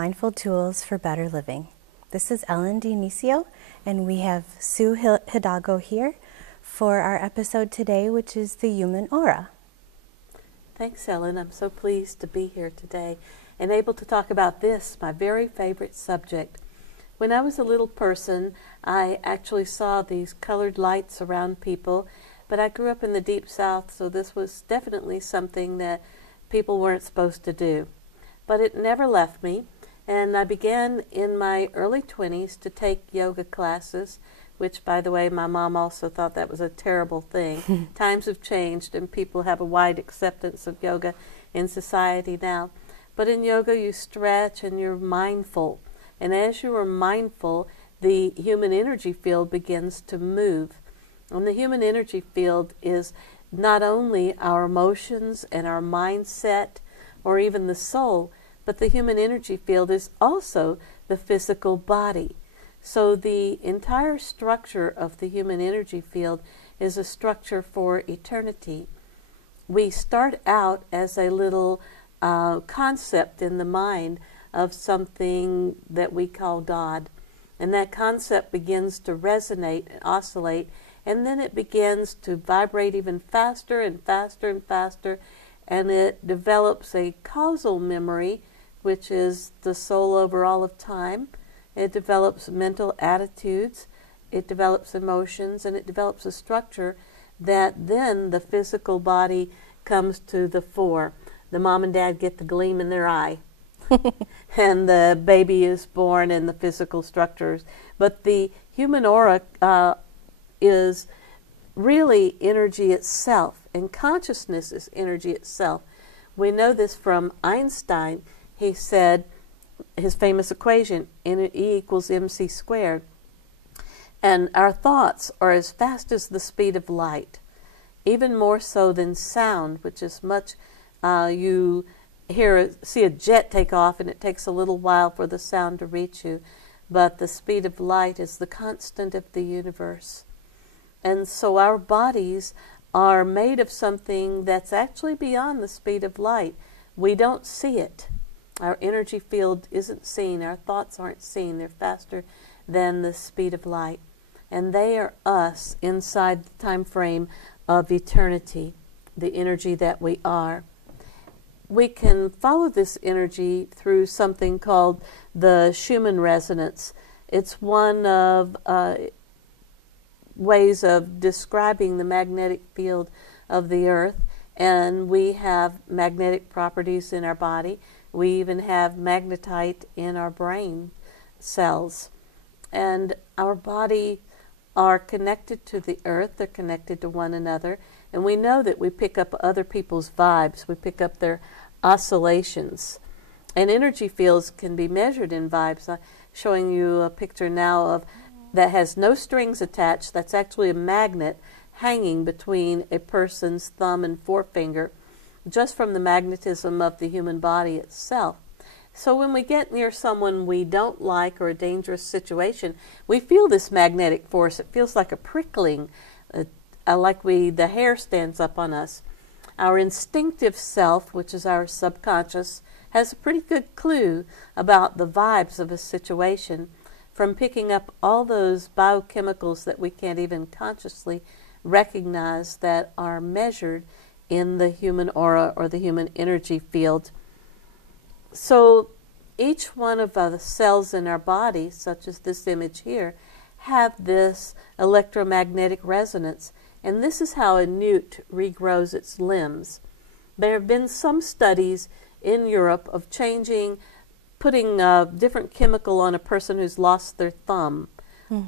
Mindful Tools for Better Living. This is Dionisio, and we have Sue Hidalgo here for our episode today, which is the human aura. Thanks, Ellen. I'm so pleased to be here today and able to talk about this, my very favorite subject. When I was a little person, I actually saw these colored lights around people, but I grew up in the Deep South, so this was definitely something that people weren't supposed to do. But it never left me, and I began in my early 20s to take yoga classes, which, by the way, my mom also thought that was a terrible thing. Times have changed, and people have a wide acceptance of yoga in society now. But in yoga, you stretch and you're mindful. And as you are mindful, the human energy field begins to move. And the human energy field is not only our emotions and our mindset or even the soul, but the human energy field is also the physical body. So the entire structure of the human energy field is a structure for eternity. We start out as a little concept in the mind of something that we call God. And that concept begins to resonate and oscillate, and then it begins to vibrate even faster and faster and faster, and it develops a causal memory, which is the soul over all of time. It develops mental attitudes, it develops emotions, and it develops a structure that then the physical body comes to the fore. The mom and dad get the gleam in their eye. And the baby is born in the physical structures. But the human aura is really energy itself, and consciousness is energy itself. We know this from Einstein. He said his famous equation, E equals mc squared. And our thoughts are as fast as the speed of light, even more so than sound, which is much, you see a jet take off and it takes a little while for the sound to reach you, but the speed of light is the constant of the universe. And so our bodies are made of something that's actually beyond the speed of light. We don't see it. Our energy field isn't seen. Our thoughts aren't seen. They're faster than the speed of light. And they are us inside the time frame of eternity, the energy that we are. We can follow this energy through something called the Schumann resonance. It's one of ways of describing the magnetic field of the earth, and we have magnetic properties in our body. We even have magnetite in our brain cells, and our body are connected to the earth. They're connected to one another, and we know that we pick up other people's vibes. We pick up their oscillations, and energy fields can be measured in vibes. I'm showing you a picture now of that has no strings attached. That's actually a magnet hanging between a person's thumb and forefinger, just from the magnetism of the human body itself. So when we get near someone we don't like or a dangerous situation, we feel this magnetic force. It feels like a prickling, like the hair stands up on us. Our instinctive self, which is our subconscious, has a pretty good clue about the vibes of a situation from picking up all those biochemicals that we can't even consciously recognize that are measured in the human aura or the human energy field. So each one of the cells in our body, such as this image here, have this electromagnetic resonance, and this is how a newt regrows its limbs. There have been some studies in Europe of putting a different chemical on a person who's lost their thumb,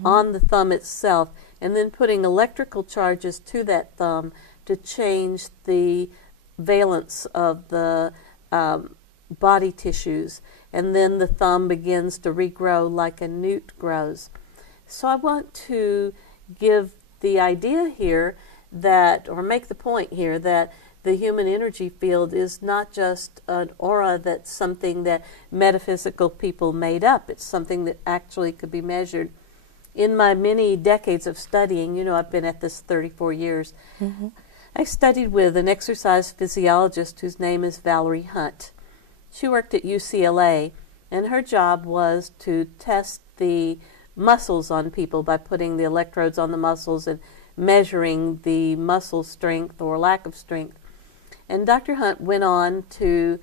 on the thumb itself, and then putting electrical charges to that thumb to change the valence of the body tissues, and then the thumb begins to regrow like a newt grows. So I want to give the idea here that, or make the point here, that the human energy field is not just an aura that's something that metaphysical people made up. It's something that actually could be measured. In my many decades of studying, I've been at this 34 years, I studied with an exercise physiologist whose name is Valerie Hunt. She worked at UCLA, And her job was to test the muscles on people by putting the electrodes on the muscles and measuring the muscle strength or lack of strength. And Dr. Hunt went on to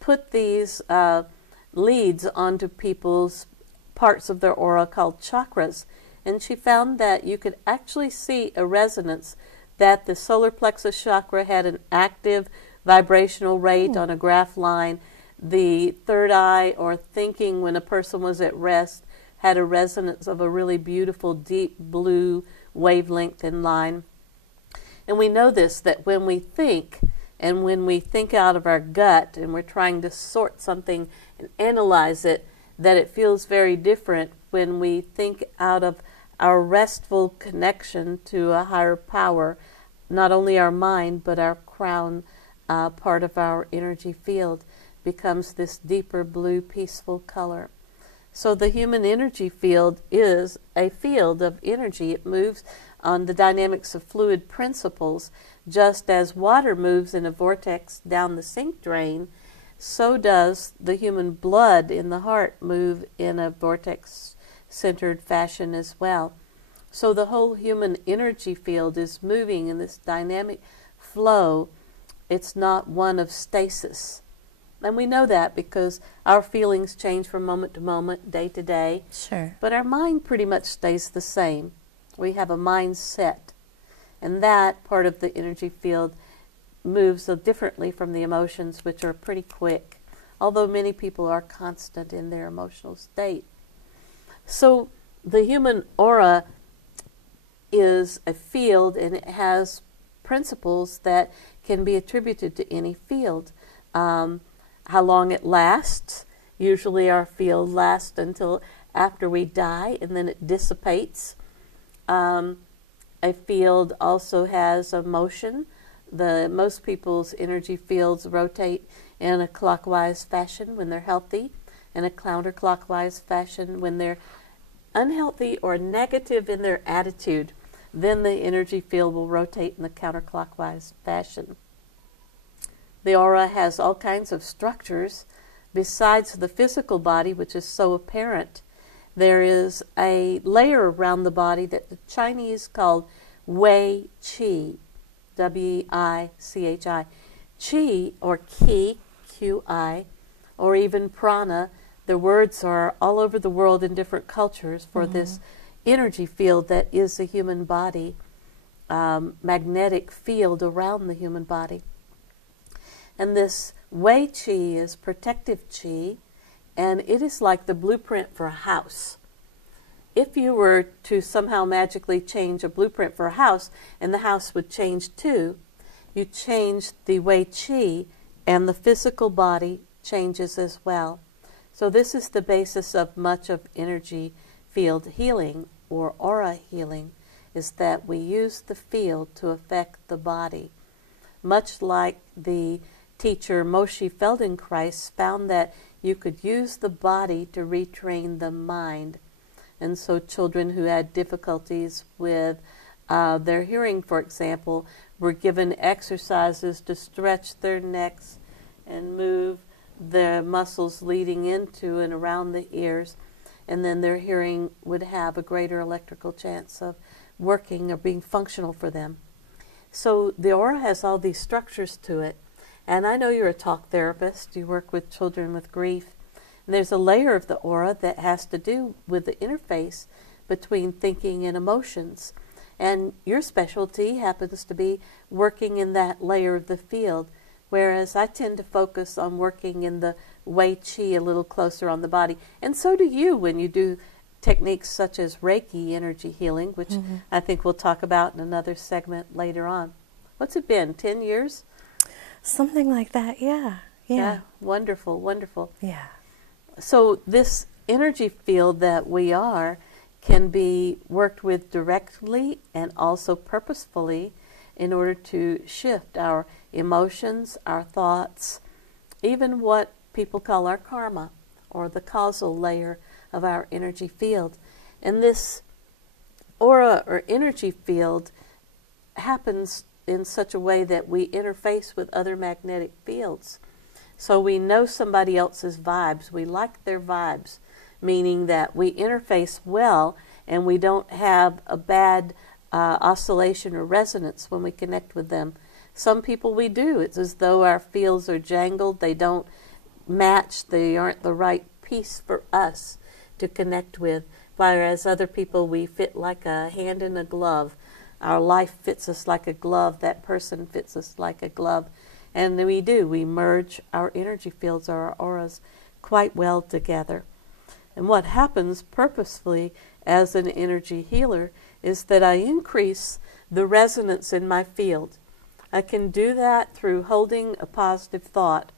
put these leads onto people's parts of their aura called chakras. And she found that you could actually see a resonance, that the solar plexus chakra had an active vibrational rate on a graph line. The third eye, or thinking when a person was at rest, had a resonance of a really beautiful deep blue wavelength and line. And we know this, that when we think, and when we think out of our gut and we're trying to sort something and analyze it, that it feels very different when we think out of our restful connection to a higher power, not only our mind, but our crown part of our energy field becomes this deeper blue, peaceful color. So the human energy field is a field of energy. It moves on the dynamics of fluid principles. Just as water moves in a vortex down the sink drain, so does the human blood in the heart move in a vortex-centered fashion as well. So the whole human energy field is moving in this dynamic flow. It's not one of stasis. And we know that because our feelings change from moment to moment, day to day. Sure. But our mind pretty much stays the same. We have a mindset. And that part of the energy field moves differently from the emotions, which are pretty quick, although many people are constant in their emotional state. So the human aura is a field, and it has principles that can be attributed to any field. How long it lasts. Usually our field lasts until after we die, and then it dissipates. A field also has a motion. Most people's energy fields rotate in a clockwise fashion when they're healthy, and a counterclockwise fashion when they're unhealthy or negative in their attitude. Then the energy field will rotate in the counterclockwise fashion. The aura has all kinds of structures besides the physical body, which is so apparent. There is a layer around the body that the Chinese called Wei Qi, W-I-C-H-I. Qi, or Qi, Q-I, or even prana. The words are all over the world in different cultures for this energy field that is the human body, magnetic field around the human body. And this Wei Qi is protective Qi, and it is like the blueprint for a house. If you were to somehow magically change a blueprint for a house, and the house would change too, you change the Wei Qi, and the physical body changes as well. So this is the basis of much of energy field healing, or aura healing, is that we use the field to affect the body. Much like the teacher Moshe Feldenkrais found that you could use the body to retrain the mind. And so children who had difficulties with their hearing, for example, were given exercises to stretch their necks and move the muscles leading into and around the ears, and then their hearing would have a greater electrical chance of working or being functional for them. So the aura has all these structures to it. And I know you're a talk therapist. You work with children with grief. And there's a layer of the aura that has to do with the interface between thinking and emotions. And your specialty happens to be working in that layer of the field, whereas I tend to focus on working in the Wei Qi a little closer on the body. And so do you when you do techniques such as Reiki energy healing, which I think we'll talk about in another segment later on. What's it been, 10 years? Something like that, yeah. Wonderful, wonderful. Yeah. So this energy field that we are can be worked with directly and also purposefully in order to shift our emotions, our thoughts, even what people call our karma, or the causal layer of our energy field. And this aura or energy field happens in such a way that we interface with other magnetic fields. So we know somebody else's vibes. We like their vibes, meaning that we interface well and we don't have a bad oscillation or resonance when we connect with them. Some people we do. It's as though our fields are jangled. They don't match. They aren't the right piece for us to connect with. Whereas other people, we fit like a hand in a glove. Our life fits us like a glove. That person fits us like a glove. And we do. We merge our energy fields, our auras, quite well together. And what happens purposefully as an energy healer is that I increase the resonance in my field. I can do that through holding a positive thought.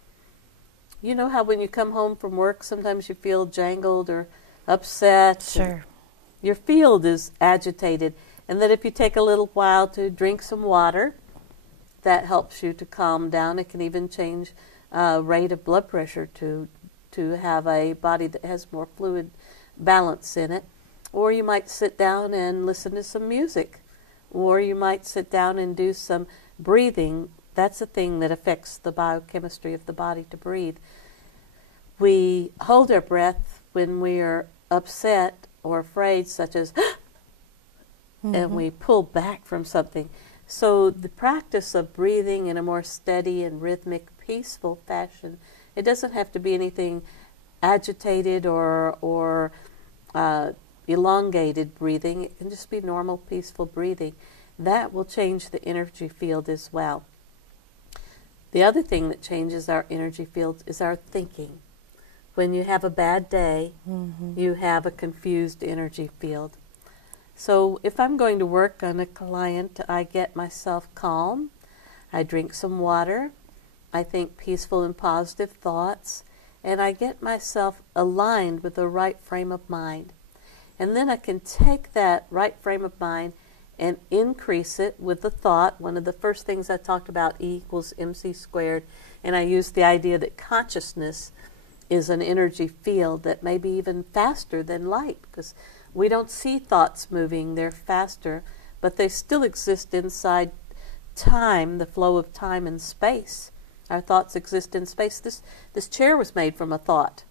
You know how when you come home from work, sometimes you feel jangled or upset? Sure. Your field is agitated. And that if you take a little while to drink some water, that helps you to calm down. It can even change rate of blood pressure to have a body that has more fluid balance in it. Or you might sit down and listen to some music. Or you might sit down and do some breathing. That's a thing that affects the biochemistry of the body, to breathe. We hold our breath when we are upset or afraid, such as and we pull back from something. So the practice of breathing in a more steady and rhythmic, peaceful fashion, it doesn't have to be anything agitated or elongated breathing. It can just be normal, peaceful breathing. That will change the energy field as well. The other thing that changes our energy fields is our thinking. When you have a bad day, you have a confused energy field. So if I'm going to work on a client, I get myself calm, I drink some water, I think peaceful and positive thoughts, and I get myself aligned with the right frame of mind. And then I can take that right frame of mind and increase it with the thought. One of the first things I talked about, E equals MC squared, and I used the idea that consciousness is an energy field that may be even faster than light, because we don't see thoughts moving, they're faster, but they still exist inside time, the flow of time and space. Our thoughts exist in space. This chair was made from a thought.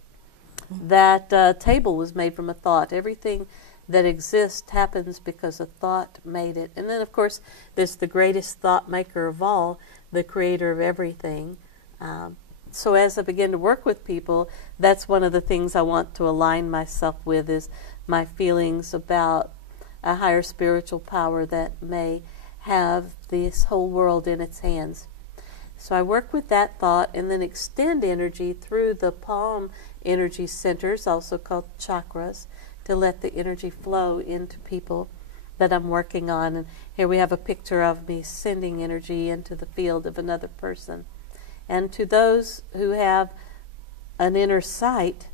That table was made from a thought. Everything that exists happens because a thought made it. And then, of course, there's the greatest thought maker of all, the creator of everything. So as I begin to work with people, that's one of the things I want to align myself with, is my feelings about a higher spiritual power that may have this whole world in its hands. So I work with that thought and then extend energy through the palm energy centers, also called chakras, to let the energy flow into people that I'm working on. And here we have a picture of me sending energy into the field of another person. And to those who have an inner sight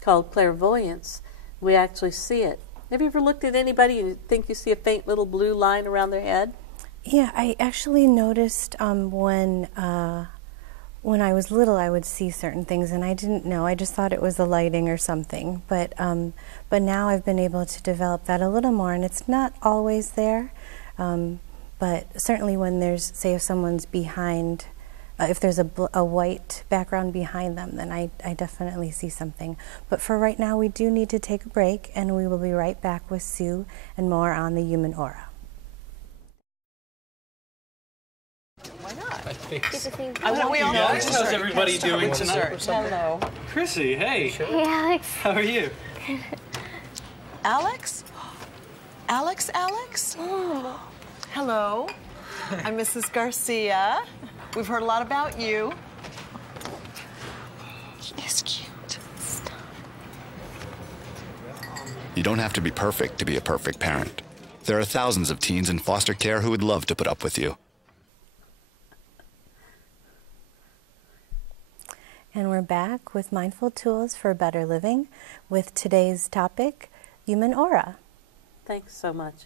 called clairvoyance, we actually see it. Have you ever looked at anybody and you think you see a faint little blue line around their head? Yeah, I actually noticed when I was little, I would see certain things, and I didn't know. I just thought it was the lighting or something. But now I've been able to develop that a little more, and it's not always there. But certainly when there's, say, if someone's behind, if there's a white background behind them, then I definitely see something. But for right now, we do need to take a break, and we will be right back with Sue and more on the human aura. Why not? I think so. How's everybody doing tonight? Hello. Chrissy, hey. Hey, Alex. How are you? Alex? Alex? Oh. Hello. I'm Mrs. Garcia. We've heard a lot about you. He is cute. Stop. You don't have to be perfect to be a perfect parent. There are thousands of teens in foster care who would love to put up with you. And we're back with Mindful Tools for Better Living with today's topic, human aura. Thanks so much.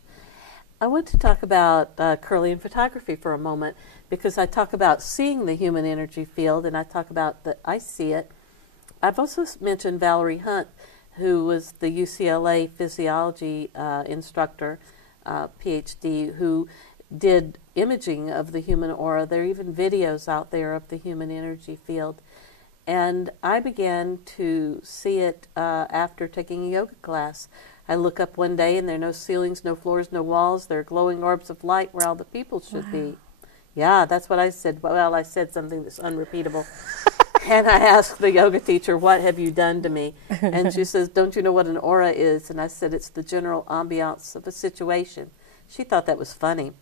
I want to talk about Kirlian photography for a moment, because I talk about seeing the human energy field, and I talk about that I see it. I've also mentioned Valerie Hunt, who was the UCLA physiology instructor, PhD, who did imaging of the human aura. There are even videos out there of the human energy field. And I began to see it after taking a yoga class. I look up one day and there are no ceilings, no floors, no walls. There are glowing orbs of light where all the people should be. Yeah, that's what I said. Well, I said something that's unrepeatable. And I asked the yoga teacher, what have you done to me? And she says, don't you know what an aura is? And I said, it's the general ambiance of a situation. She thought that was funny.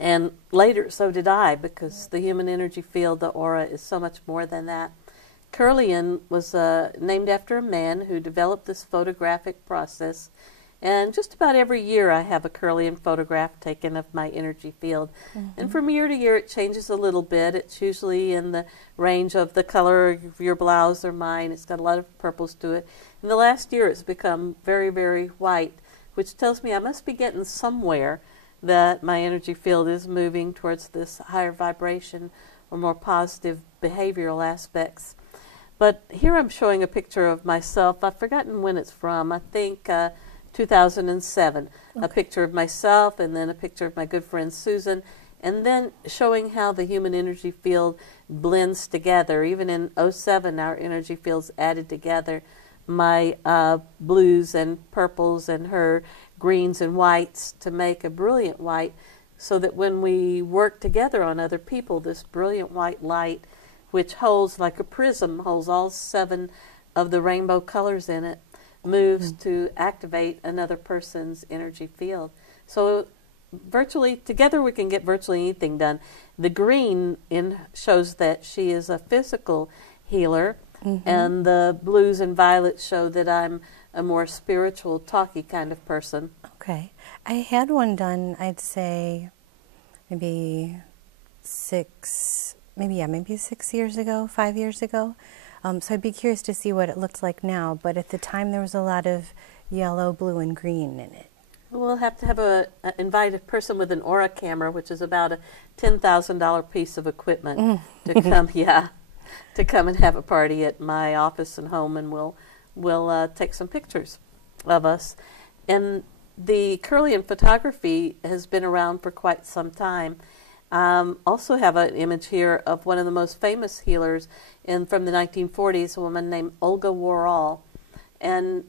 And later, so did I, because the human energy field, the aura, is so much more than that. Kirlian was named after a man who developed this photographic process. And just about every year I have a Kirlian photograph taken of my energy field. And from year to year it changes a little bit. It's usually in the range of the color of your blouse or mine. It's got a lot of purples to it. In the last year it's become very, very white, which tells me I must be getting somewhere that my energy field is moving towards this higher vibration or more positive behavioral aspects. But here I'm showing a picture of myself. I've forgotten when it's from. I think 2007. Okay. A picture of myself and then a picture of my good friend Susan, and then showing how the human energy field blends together. Even in 2007, our energy fields added together. My blues and purples and her greens and whites to make a brilliant white, so that when we work together on other people, this brilliant white light, which holds like a prism, holds all 7 of the rainbow colors in it, moves to activate another person's energy field. So virtually, together we can get virtually anything done. The green shows that she is a physical healer, and the blues and violets show that I'm a more spiritual, talky kind of person. Okay. I had one done, I'd say, maybe 6 years ago, 5 years ago. So I'd be curious to see what it looks like now, but at the time there was a lot of yellow, blue, and green in it. We'll have to have invite a person with an aura camera, which is about a $10,000 piece of equipment, to come. To come and have a party at my office and home, and we'll take some pictures of us. And the Kirlian photography has been around for quite some time. Also have an image here of one of the most famous healers from the 1940s, a woman named Olga Warhol. And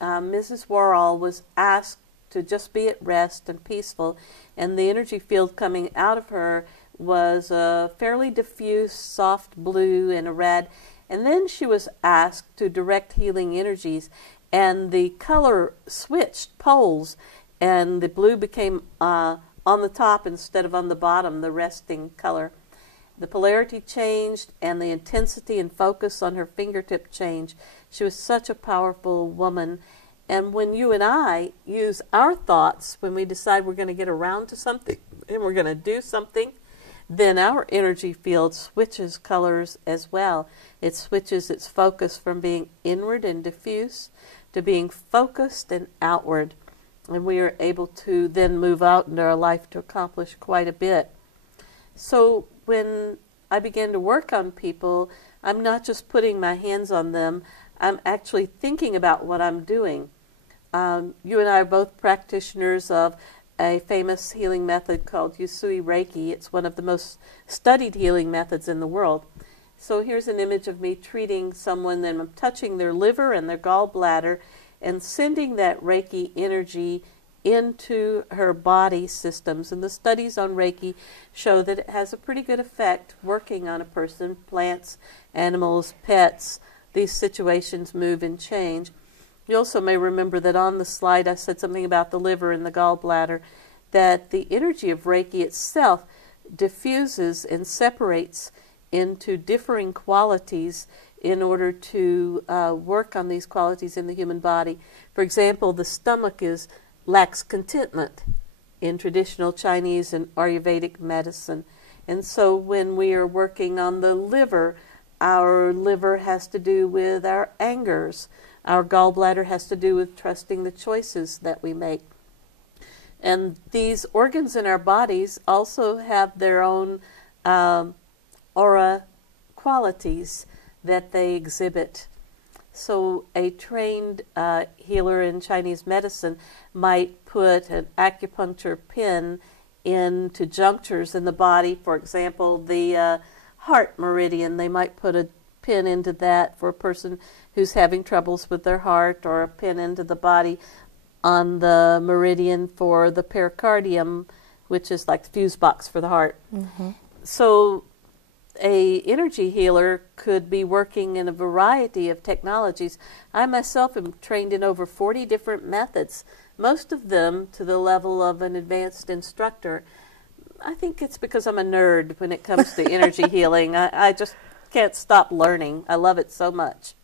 Mrs. Warhol was asked to just be at rest and peaceful, and the energy field coming out of her was a fairly diffuse, soft blue and a red. And then she was asked to direct healing energies, and the color switched poles, and the blue became on the top instead of on the bottom, the resting color. The polarity changed, and the intensity and focus on her fingertip changed. She was such a powerful woman. And when you and I use our thoughts, when we decide we're going to get around to something and we're going to do something, then our energy field switches colors as well. It switches its focus from being inward and diffuse to being focused and outward. And we are able to then move out into our life to accomplish quite a bit. So when I began to work on people, I'm not just putting my hands on them, I'm actually thinking about what I'm doing. You and I are both practitioners of a famous healing method called Usui Reiki. It's one of the most studied healing methods in the world. So here's an image of me treating someone, and I'm touching their liver and their gallbladder and sending that Reiki energy into her body systems. And the studies on Reiki show that it has a pretty good effect working on a person, plants, animals, pets. These situations move and change. You also may remember that on the slide I said something about the liver and the gallbladder, that the energy of Reiki itself diffuses and separates into differing qualities in order to work on these qualities in the human body. For example, the stomach lacks contentment in traditional Chinese and Ayurvedic medicine. And so when we are working on the liver, our liver has to do with our angers. Our gallbladder has to do with trusting the choices that we make. And these organs in our bodies also have their own aura qualities that they exhibit. So a trained healer in Chinese medicine might put an acupuncture pin into junctures in the body. For example, the heart meridian, they might put a pin into that for a person who's having troubles with their heart, or a pin into the body on the meridian for the pericardium, which is like the fuse box for the heart. So a energy healer could be working in a variety of technologies. I myself am trained in over 40 different methods, most of them to the level of an advanced instructor. I think it's because I'm a nerd when it comes to energy healing. I just can't stop learning. I love it so much.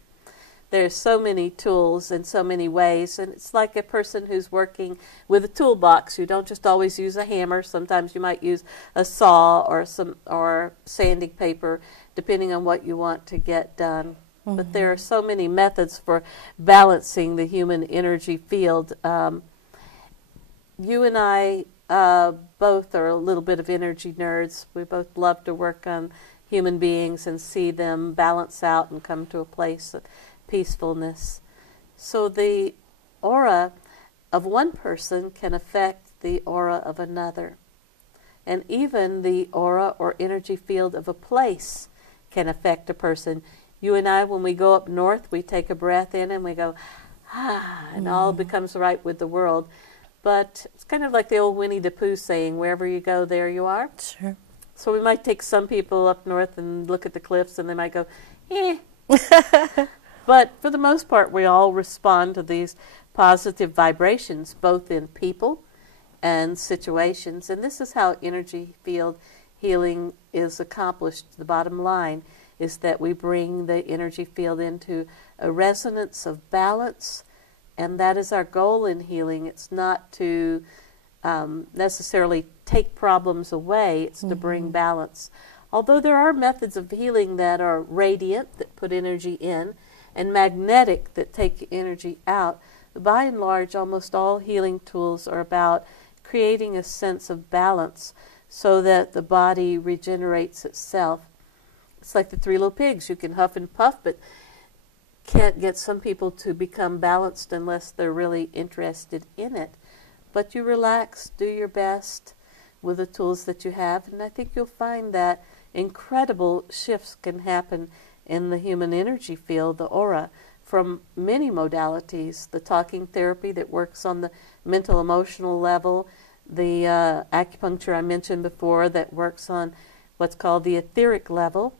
There's so many tools in so many ways, and it's like a person who's working with a toolbox. You don't just always use a hammer. Sometimes you might use a saw or sanding paper, depending on what you want to get done. But there are so many methods for balancing the human energy field. You and I both are a little bit of energy nerds. We both love to work on human beings and see them balance out and come to a place of peacefulness. So the aura of one person can affect the aura of another. And even the aura or energy field of a place can affect a person. You and I, when we go up north, we take a breath in and we go, ah, and all becomes right with the world. But it's kind of like the old Winnie the Pooh saying, wherever you go, there you are. Sure. So we might take some people up north and look at the cliffs and they might go, eh. But for the most part, we all respond to these positive vibrations, both in people and situations. And this is how energy field healing is accomplished. The bottom line is that we bring the energy field into a resonance of balance, and that is our goal in healing. It's not to necessarily take problems away, it's to bring balance. Although there are methods of healing that are radiant, that put energy in, and magnetic, that take energy out, by and large, almost all healing tools are about creating a sense of balance so that the body regenerates itself. It's like the three little pigs. You can huff and puff, but can't get some people to become balanced unless they're really interested in it. But you relax, do your best with the tools that you have, and I think you'll find that incredible shifts can happen in the human energy field, the aura, from many modalities. The talking therapy that works on the mental emotional level, the acupuncture I mentioned before that works on what's called the etheric level,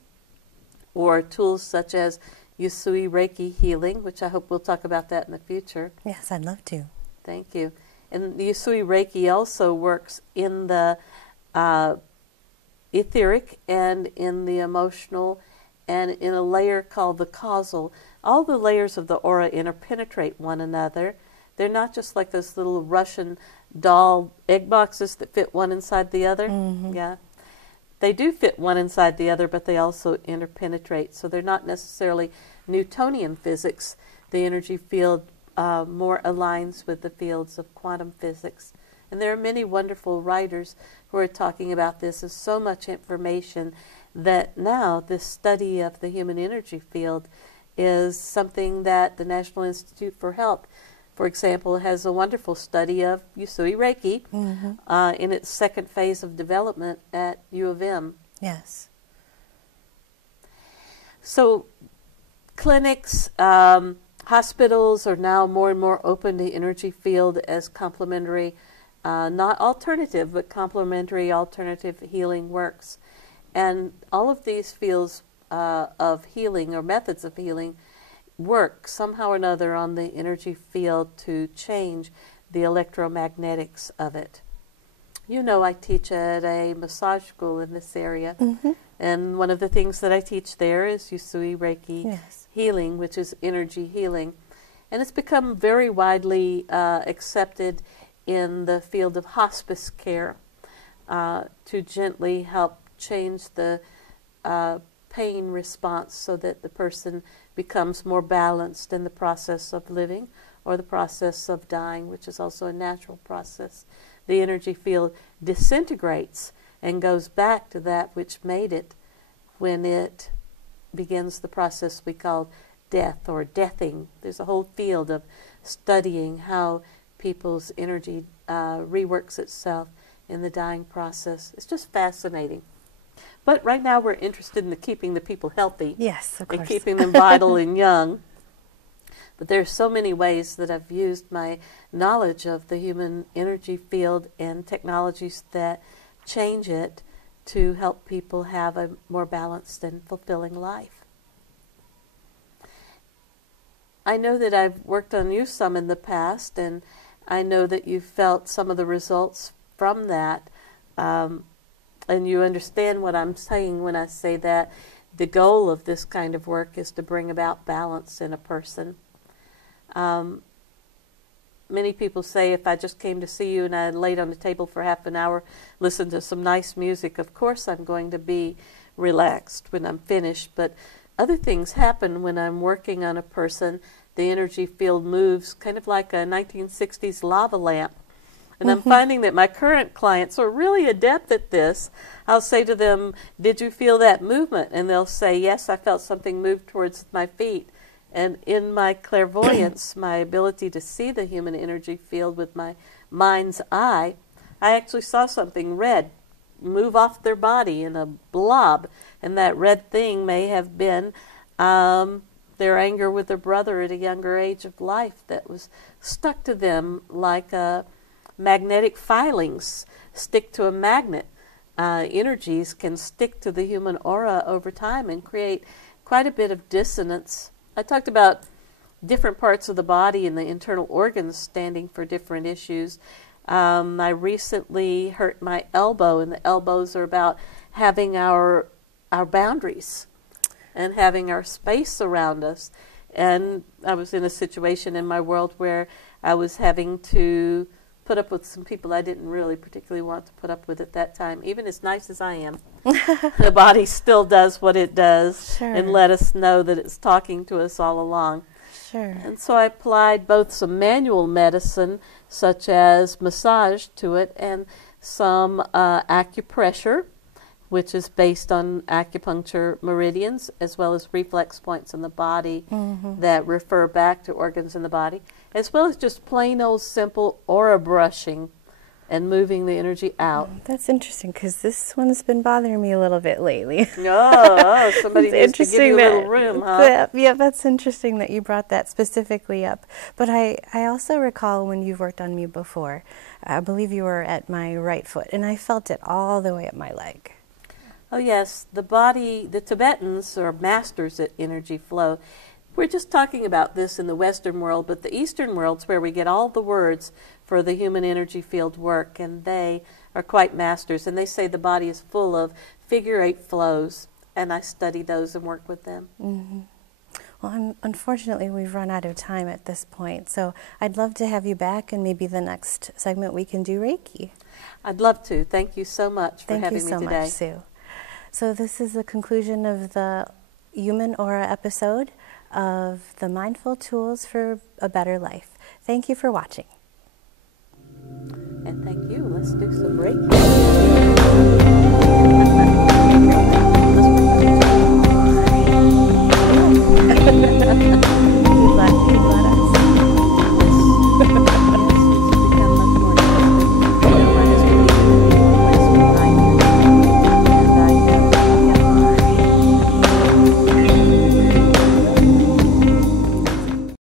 or tools such as Usui Reiki healing, which I hope we'll talk about that in the future. Yes, I'd love to. Thank you. And the Usui Reiki also works in the etheric and in the emotional and in a layer called the causal. All the layers of the aura interpenetrate one another. They're not just like those little Russian doll egg boxes that fit one inside the other. Yeah. They do fit one inside the other, but they also interpenetrate. So they're not necessarily Newtonian physics. The energy field more aligns with the fields of quantum physics. And there are many wonderful writers who are talking about this. There's so much information that now this study of the human energy field is something that the National Institute for Health, for example, has a wonderful study of Usui Reiki in its second phase of development at U of M. Yes. So clinics, hospitals are now more and more open to energy field as complementary, not alternative, but complementary alternative healing works. And all of these fields of healing or methods of healing work somehow or another on the energy field to change the electromagnetics of it. You know, I teach at a massage school in this area, and one of the things that I teach there is Usui Reiki healing, which is energy healing. And it's become very widely accepted in the field of hospice care to gently help change the pain response so that the person becomes more balanced in the process of living or the process of dying, which is also a natural process. The energy field disintegrates and goes back to that which made it when it begins the process we call death or deathing. There's a whole field of studying how people's energy reworks itself in the dying process. It's just fascinating. But right now we're interested in keeping the people healthy. Yes, of course. And keeping them vital and young. But there's so many ways that I've used my knowledge of the human energy field and technologies that change it to help people have a more balanced and fulfilling life. I know that I've worked on you some in the past, and I know that you've felt some of the results from that, and you understand what I'm saying when I say that the goal of this kind of work is to bring about balance in a person. Many people say if I just came to see you and I laid on the table for half an hour, listened to some nice music, of course I'm going to be relaxed when I'm finished, but other things happen when I'm working on a person. The energy field moves kind of like a 1960s lava lamp. And I'm finding that my current clients are really adept at this. I'll say to them, did you feel that movement? And they'll say, yes, I felt something move towards my feet. And in my clairvoyance, my ability to see the human energy field with my mind's eye, I actually saw something red move off their body in a blob. And that red thing may have been their anger with their brother at a younger age of life that was stuck to them like magnetic filings stick to a magnet. Energies can stick to the human aura over time and create quite a bit of dissonance. I talked about different parts of the body and the internal organs standing for different issues. I recently hurt my elbow, and the elbows are about having our boundaries and having our space around us. And I was in a situation in my world where I was having to put up with some people I didn't really particularly want to put up with at that time. Even as nice as I am, the body still does what it does and let us know that it's talking to us all along. Sure. And so I applied both some manual medicine, such as massage, to it, and some acupressure, which is based on acupuncture meridians, as well as reflex points in the body that refer back to organs in the body, as well as just plain old simple aura brushing and moving the energy out. That's interesting, because this one's been bothering me a little bit lately. Oh, somebody needs to give you a little room, huh? Yeah, that's interesting that you brought that specifically up. But I also recall when you've worked on me before, I believe you were at my right foot, and I felt it all the way up my leg. Oh yes, the Tibetans are masters at energy flow. We're just talking about this in the Western world, but the Eastern world's where we get all the words for the human energy field work, and they are quite masters. And they say the body is full of figure-8 flows, and I study those and work with them. Well, unfortunately, we've run out of time at this point, so I'd love to have you back, and maybe the next segment we can do Reiki. I'd love to. Thank you so much for having me today. Thank you so much, Sue. So this is the conclusion of the Human Aura episode of the Mindful Tools for a Better Life. Thank you for watching. And thank you. Let's do some Reiki.